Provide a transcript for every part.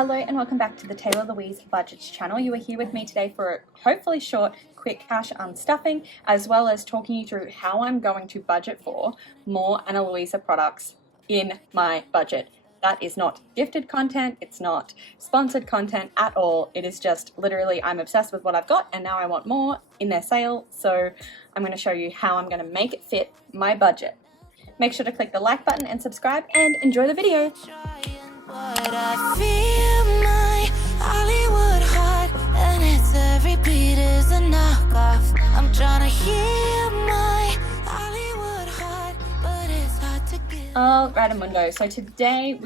Hello and welcome back to the Taylah Louise Budgets channel. You are here with me today for a hopefully short, quick cash unstuffing, as well as talking you through how I'm going to budget for more Ana Luisa products in my budget. That is not gifted content, it's not sponsored content at all. It is just literally I'm obsessed with what I've got and now I want more in their sale. So I'm going to show you how I'm going to make it fit my budget. Make sure to click the like button and subscribe and enjoy the video. But I feel my Hollywood heart, and it's every beat is a knockoff. I'm trying to heal my Hollywood heart, but it's hard to get. Alright, Amundo. So today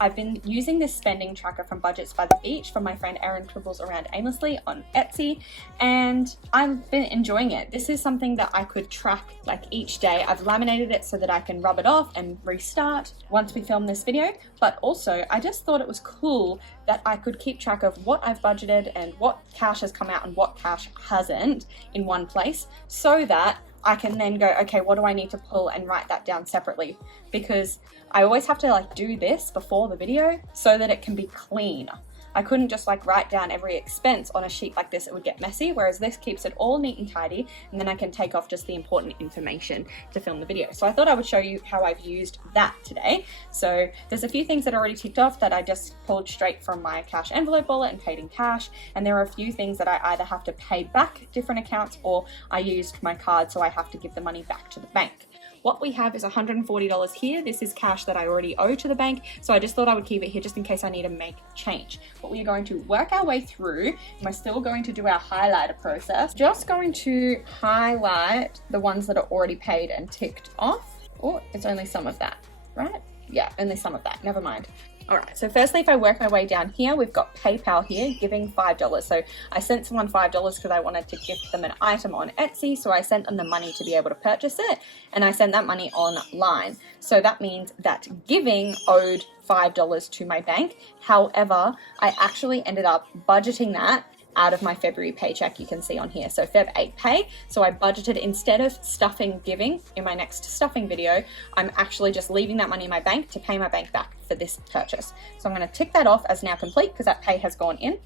I've been using this spending tracker from Budgets by the Beach from my friend Erin Tribbles Around Aimlessly on Etsy, and I've been enjoying it. This is something that I could track like each day. I've laminated it so that I can rub it off and restart once we film this video, but also I just thought it was cool that I could keep track of what I've budgeted and what cash has come out and what cash hasn't in one place, so that I can then go, okay, what do I need to pull and write that down separately? Because I always have to like do this before the video so that it can be clean. I couldn't just like write down every expense on a sheet like this, it would get messy, whereas this keeps it all neat and tidy, and then I can take off just the important information to film the video. So I thought I would show you how I've used that today. So there's a few things that are already ticked off that I just pulled straight from my cash envelope wallet and paid in cash, and there are a few things that I either have to pay back different accounts or I used my card so I have to give the money back to the bank. What we have is $140 here. This is cash that I already owe to the bank, so I just thought I would keep it here just in case I need to make change. But we are going to work our way through, and we're still going to do our highlighter process. Just going to highlight the ones that are already paid and ticked off. Oh, it's only some of that, right? Yeah, only some of that, never mind. All right, so firstly, if I work my way down here, we've got PayPal here giving $5. So I sent someone $5 because I wanted to gift them an item on Etsy. So I sent them the money to be able to purchase it, and I sent that money online. So that means that giving owed $5 to my bank. However, I actually ended up budgeting that out of my February paycheck, you can see on here. So Feb 8 pay. So I budgeted, instead of stuffing giving in my next stuffing video, I'm actually just leaving that money in my bank to pay my bank back for this purchase. So I'm going to tick that off as now complete because that pay has gone in.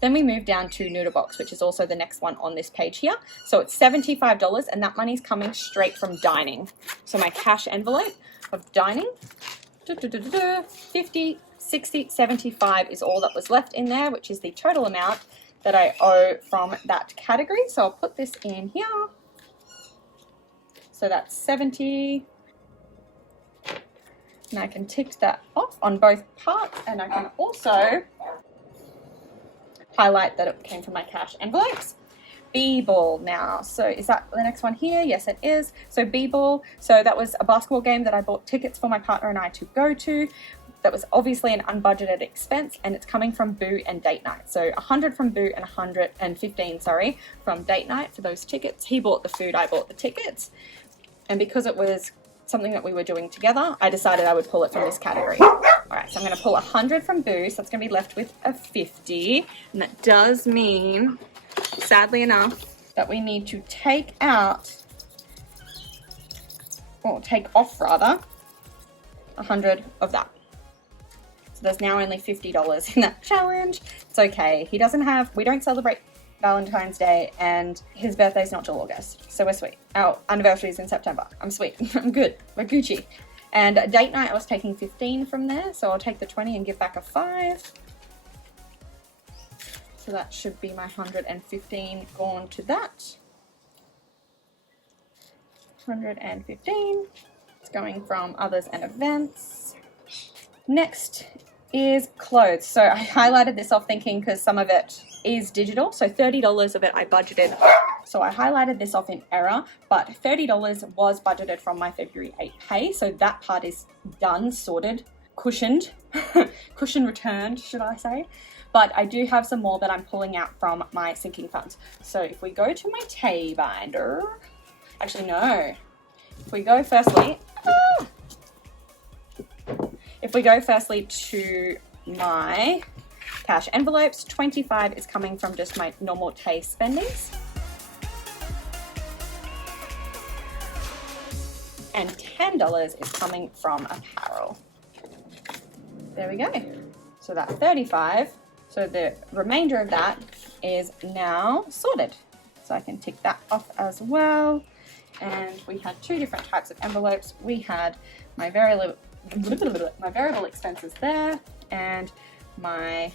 Then we move down to Noodlebox, which is also the next one on this page here. So it's $75 and that money's coming straight from dining. So my cash envelope of dining, 50, 60, 75 is all that was left in there, which is the total amount that I owe from that category. So I'll put this in here. So that's 70. And I can tick that off on both parts, and I can also highlight that it came from my cash envelopes. B-ball now. So is that the next one here? Yes, it is. So B-ball. So that was a basketball game that I bought tickets for my partner and I to go to. That was obviously an unbudgeted expense, and it's coming from Boo and Date Night. So 100 from Boo and 115, sorry, from Date Night for those tickets. He bought the food, I bought the tickets. And because it was something that we were doing together, I decided I would pull it from this category. All right, so I'm going to pull 100 from Boo, so that's going to be left with a 50. And that does mean, sadly enough, that we need to take out, or take off rather, 100 of that. There's now only $50 in that challenge. It's okay. We don't celebrate Valentine's Day, and his birthday's not till August. So we're sweet. Our anniversary is in September. I'm sweet. I'm good. We're Gucci. And Date Night, I was taking 15 from there. So I'll take the 20 and give back a 5. So that should be my 115 gone to that. 115. It's going from others and events. Next is clothes. So I highlighted this off thinking because some of it is digital. So $30 of it I budgeted. So I highlighted this off in error, but $30 was budgeted from my February 8 pay. So that part is done, sorted, cushioned, cushion returned, should I say. But I do have some more that I'm pulling out from my sinking funds. So if we go to my Tay binder, actually no, if we go firstly, to my cash envelopes, 25 is coming from just my normal Tay spendings. And $10 is coming from apparel. There we go. So that 35, so the remainder of that is now sorted. So I can tick that off as well. And we had two different types of envelopes. We had my variable expenses there and my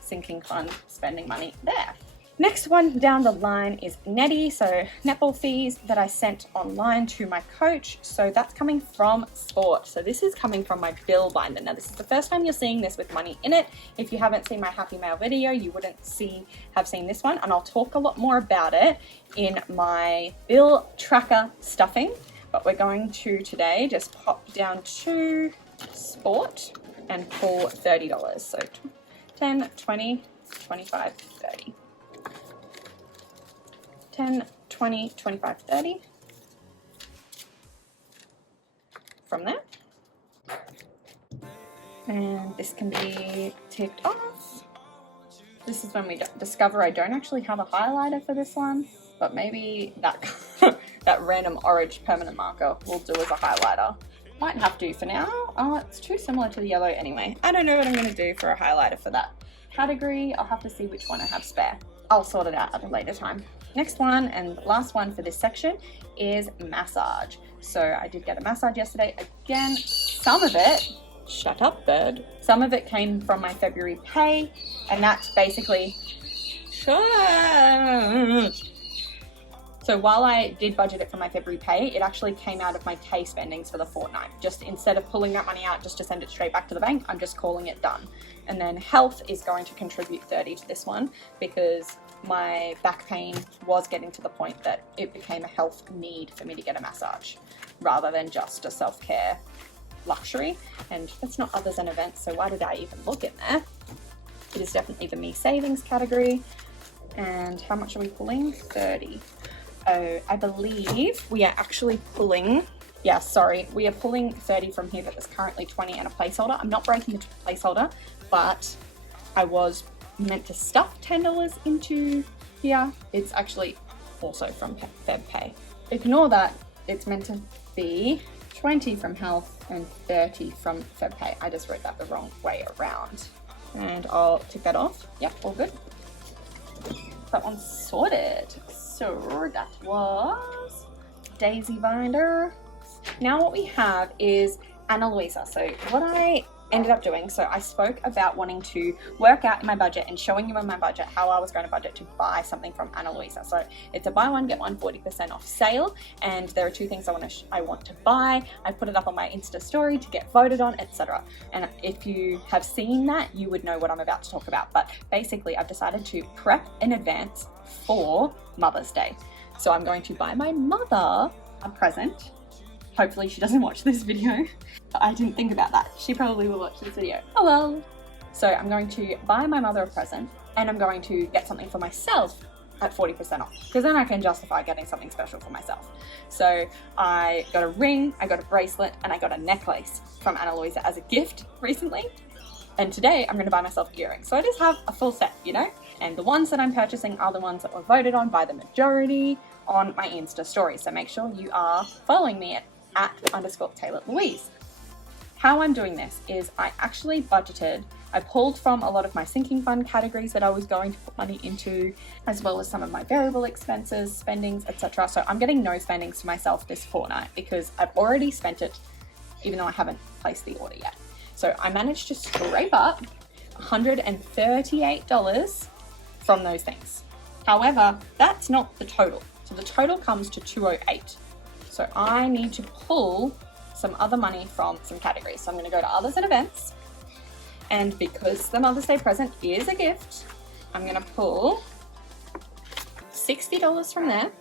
sinking fund spending money there. Next one down the line is netty, so netball fees that I sent online to my coach. So that's coming from sport. So this is coming from my bill binder. Now this is the first time you're seeing this with money in it. If you haven't seen my Happy Mail video, you wouldn't have seen this one, and I'll talk a lot more about it in my bill tracker stuffing. But we're going to today just pop down to sport and pull $30. So 10, 20, 25, 30. 10, 20, 25, 30 from there. And this can be ticked off. This is when we discover I don't actually have a highlighter for this one, but maybe that, that random orange permanent marker will do as a highlighter. Might have to for now. Oh, it's too similar to the yellow anyway. I don't know what I'm going to do for a highlighter for that category. I'll have to see which one I have spare. I'll sort it out at a later time. Next one and last one for this section is massage. So I did get a massage yesterday. Again, some of it, shut up bird, some of it came from my February pay, and that's basically, so while I did budget it for my February pay, it actually came out of my pay spendings for the fortnight. Just instead of pulling that money out just to send it straight back to the bank, I'm just calling it done. And then health is going to contribute 30 to this one because my back pain was getting to the point that it became a health need for me to get a massage rather than just a self-care luxury. And it's not others and events, so why did I even look in there? It is definitely the me savings category. And how much are we pulling? 30. Oh, I believe we are actually pulling, yeah, sorry, we are pulling 30 from here, but there's currently 20 and a placeholder. I'm not breaking the placeholder, but I was meant to stuff $10 into here. It's actually also from Feb pay. Ignore that. It's meant to be 20 from health and 30 from Feb pay. I just wrote that the wrong way around. And I'll tick that off. Yep, all good. That one's sorted. So that was Daisy Binder. Now what we have is Ana Luisa. So what I ended up doing, so I spoke about wanting to work out in my budget and showing you in my budget how I was going to budget to buy something from Ana Luisa. So it's a buy one get one 40% off sale, and there are two things I want to buy. I put it up on my Insta story to get voted on, etc. And if you have seen that, you would know what I'm about to talk about. But basically I've decided to prep in advance for Mother's Day. So I'm going to buy my mother a present. Hopefully she doesn't watch this video. I didn't think about that. She probably will watch this video. Oh well. So I'm going to buy my mother a present, and I'm going to get something for myself at 40% off, because then I can justify getting something special for myself. So I got a ring, I got a bracelet, and I got a necklace from Ana Luisa as a gift recently. And today I'm going to buy myself earrings. So I just have a full set, you know? And the ones that I'm purchasing are the ones that were voted on by the majority on my Insta story. So make sure you are following me at _Taylah Louise. How I'm doing this is I actually budgeted, I pulled from a lot of my sinking fund categories that I was going to put money into, as well as some of my variable expenses, spendings, etc. So I'm getting no spendings for myself this fortnight because I've already spent it, even though I haven't placed the order yet. So I managed to scrape up $138 from those things. However, that's not the total. So the total comes to $208. So I need to pull some other money from some categories. So I'm going to go to others and events. And because the Mother's Day present is a gift, I'm going to pull $60 from there.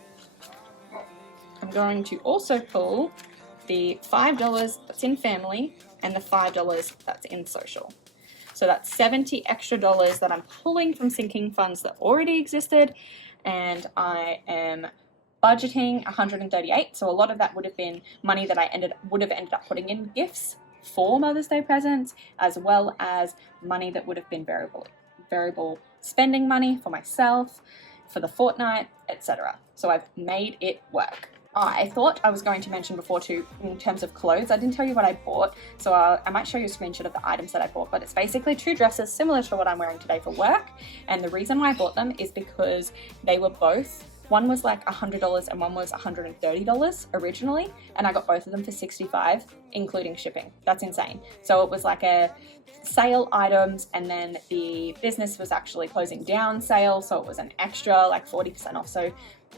I'm going to also pull the $5 that's in family and the $5 that's in social. So that's $70 extra that I'm pulling from sinking funds that already existed, and I am budgeting $138. So a lot of that would have been money that I would have ended up putting in gifts for Mother's Day presents, as well as money that would have been variable spending money for myself, for the fortnight, etc. So I've made it work. I thought I was going to mention before too, in terms of clothes, I didn't tell you what I bought, so I might show you a screenshot of the items that I bought, but it's basically 2 dresses similar to what I'm wearing today for work, and the reason why I bought them is because they were both, one was like $100 and one was $130 originally, and I got both of them for $65, including shipping. That's insane. So it was like a sale items, and then the business was actually closing down sale, so it was an extra like 40% off, so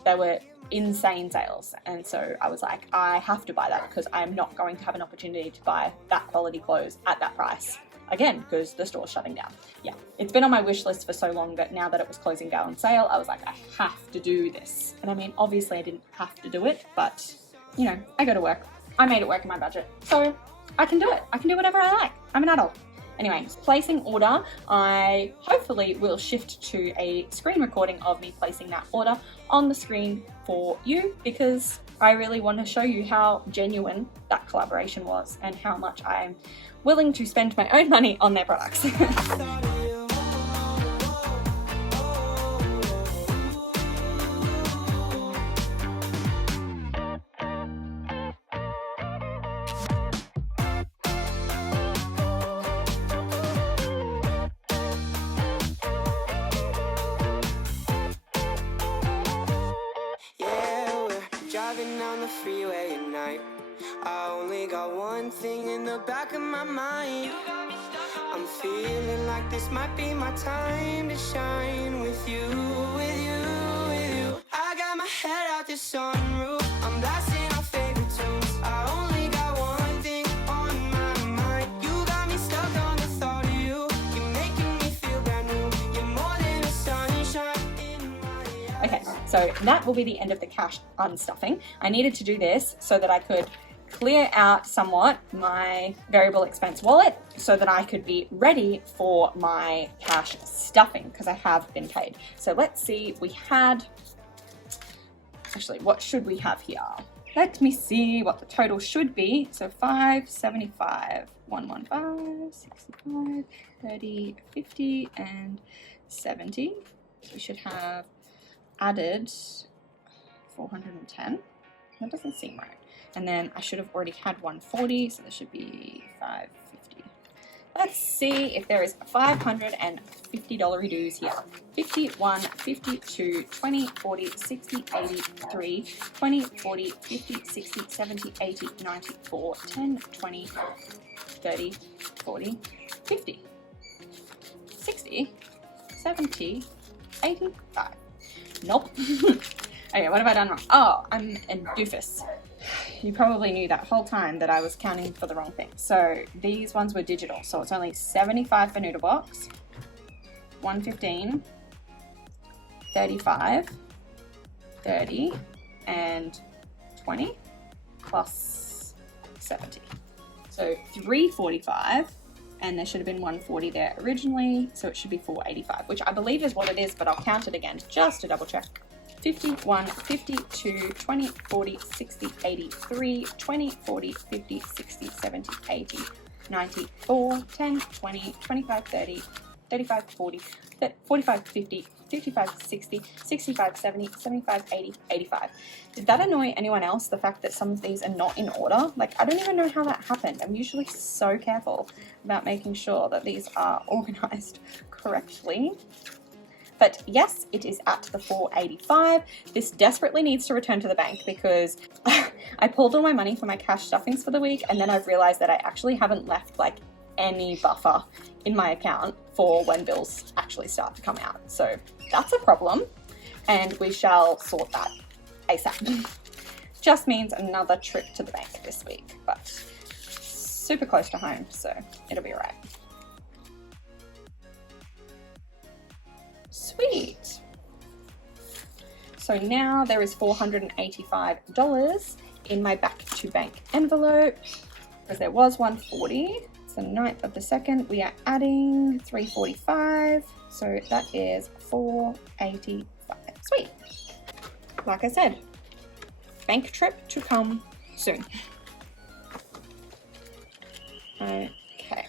they were insane sales. And so I was like, I have to buy that because I'm not going to have an opportunity to buy that quality clothes at that price again, because the store's shutting down. Yeah, it's been on my wish list for so long that now that it was closing down on sale, I was like, I have to do this. And I mean, obviously I didn't have to do it, but you know, I go to work. I made it work in my budget, so I can do it. I can do whatever I like. I'm an adult. Anyway, placing order, I hopefully will shift to a screen recording of me placing that order on the screen for you, because I really want to show you how genuine that collaboration was and how much I'm willing to spend my own money on their products. Driving down the freeway at night, I only got one thing in the back of my mind. I'm feeling like this might be my time to shine with you, with you, with you. I got my head out the sunroof, I'm blasting our favorite tunes. I only got one thing on my mind. You got me stuck on the thought of you. You're making me feel brand new. You're more than a sunshine in my eyes. Okay, so that will be the end of the cash unstuffing. I needed to do this so that I could clear out somewhat my variable expense wallet so that I could be ready for my cash stuffing, because I have been paid. So let's see, we had, actually, what should we have here? Let me see what the total should be. So 575, 115, 65, 30, 50, and 70. So we should have added 410. That doesn't seem right. And then I should have already had 140, so there should be 550. Let's see if there is $550 dues here. 51, 52, 20, 40, 60, 83, 20, 40, 50, 60, 70, 80, 94, 10, 20, 30, 40, 50, 60, 70, 85. Nope. Okay, what have I done wrong? Oh, I'm a doofus. You probably knew that whole time that I was counting for the wrong thing. So these ones were digital, so it's only 75 for noodle box, 115, 35, 30, and 20 plus 70. So 345, and there should have been 140 there originally, so it should be 485, which I believe is what it is, but I'll count it again just to double check. 51, 52, 20, 40, 60, 83, 20, 40, 50, 60, 70, 80, 94, 10, 20, 25, 30, 35, 40, 45, 50, 55, 60, 65, 70, 75, 80, 85. Did that annoy anyone else, the fact that some of these are not in order? Like, I don't even know how that happened. I'm usually so careful about making sure that these are organized correctly. But yes, it is at the 485. This desperately needs to return to the bank because I pulled all my money for my cash stuffings for the week, and then I've realized that I actually haven't left like any buffer in my account for when bills actually start to come out. So that's a problem, and we shall sort that ASAP. Just means another trip to the bank this week, but super close to home, so it'll be all right. Sweet. So now there is $485 in my back to bank envelope, because there was 140. It's the 9th of the 2nd. We are adding 345, so that is 485. Sweet. Like I said, bank trip to come soon. Okay,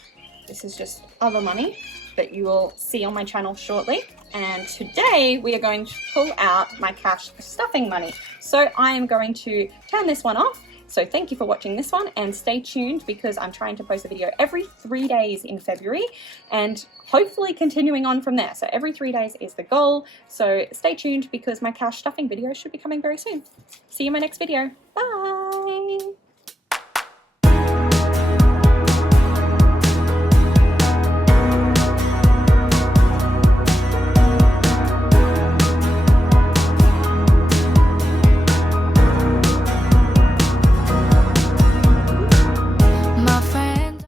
this is just other money that you will see on my channel shortly. And today we are going to pull out my cash stuffing money. So I am going to turn this one off. So thank you for watching this one, and stay tuned because I'm trying to post a video every 3 days in February and hopefully continuing on from there. So every 3 days is the goal. So stay tuned because my cash stuffing video should be coming very soon. See you in my next video. Bye.